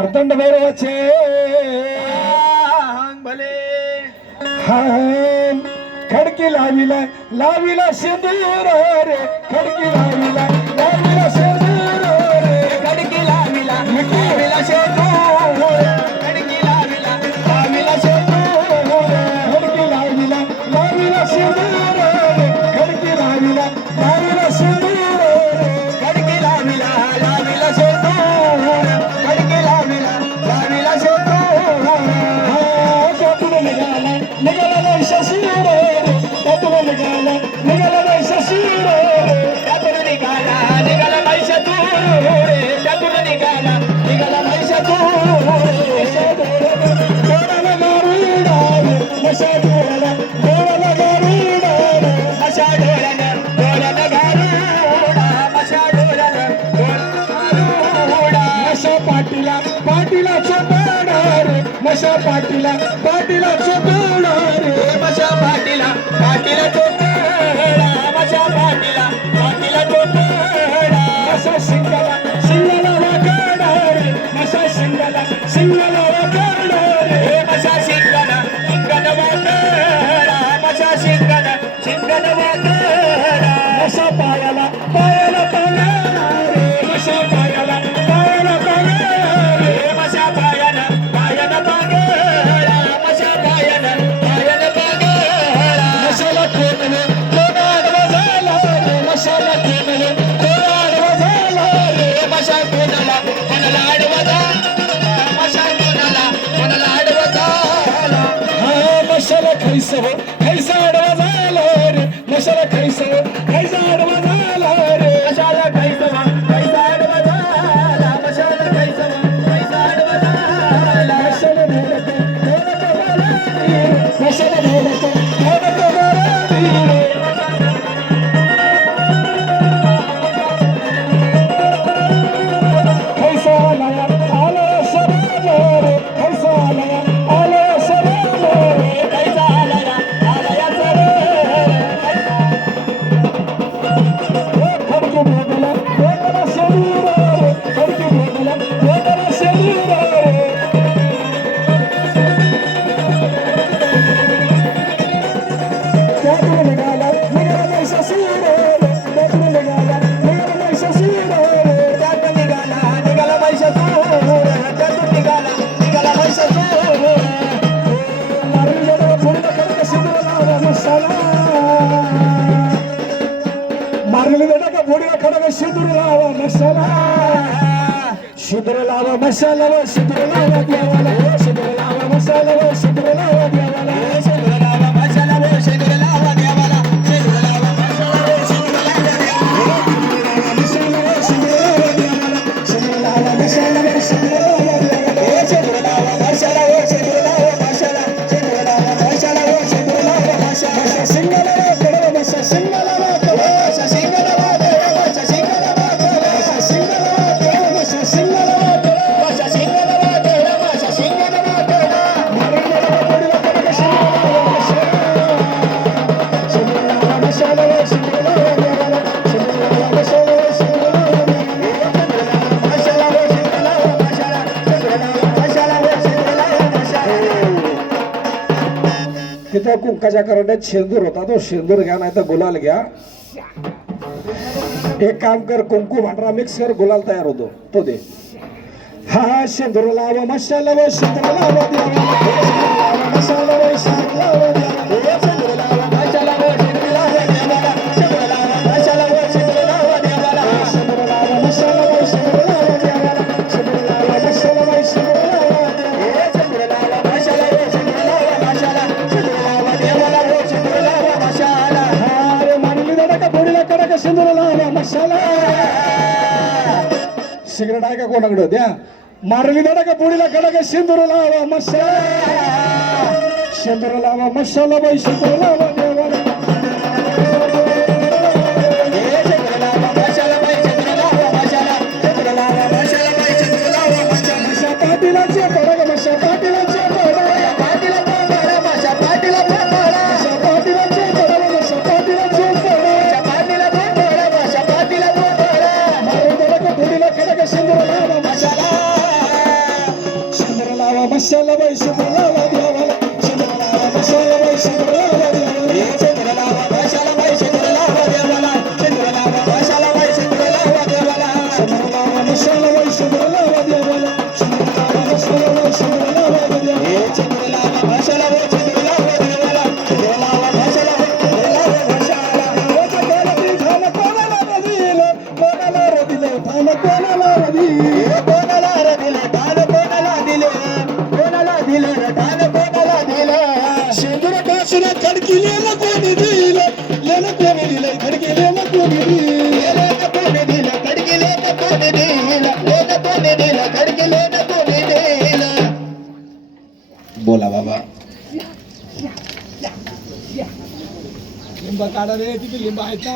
અર્ધંડ ભૈરવ છે. ભલે. ખડકી લાવીલા લાવીલા સિંદૂર રે ખડકી લાવીલા పాటిల పాటిల చెప్పులు పాటిల పాటిల Peso. सिद्र लावा मसाला. शिद्र लावा मसाला व सिद्र लावा देवाला. सिद्र लावा मसाला व तिथं कुंकाच्या करंड्यात शेंदूर होता तो शेंदूर घ्या नाही तर गुलाल घ्या. एक काम कर कुंकू भांडरा मिक्स कर गुलाल तयार होतो. तो दे. हा शेंदूर लाव मशाल शेंदूर लाव मशाल माझ्या सिंधूला लावला मसाला सिगरेट आहे का कोणाकडं? द्या. मारली दाडा का पोळीला? कडा का सिंधूर लावा मसाला सिंधूर लावा मसाला बाई सिंधूर लावा देवाला. Let's Yeah. लिंबा काढा रे तिथे लिंबा आहेत ना